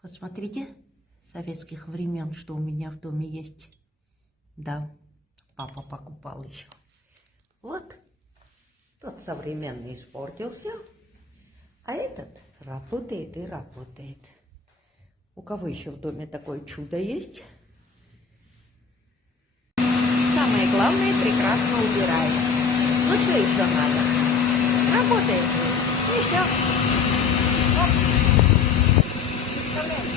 Посмотрите, советских времен, что у меня в доме есть. Да, папа покупал еще. Вот, тот современный испортился, а этот работает и работает. У кого еще в доме такое чудо есть? Самое главное, прекрасно убирает. Ну что еще надо? Работает. И все. Представляете?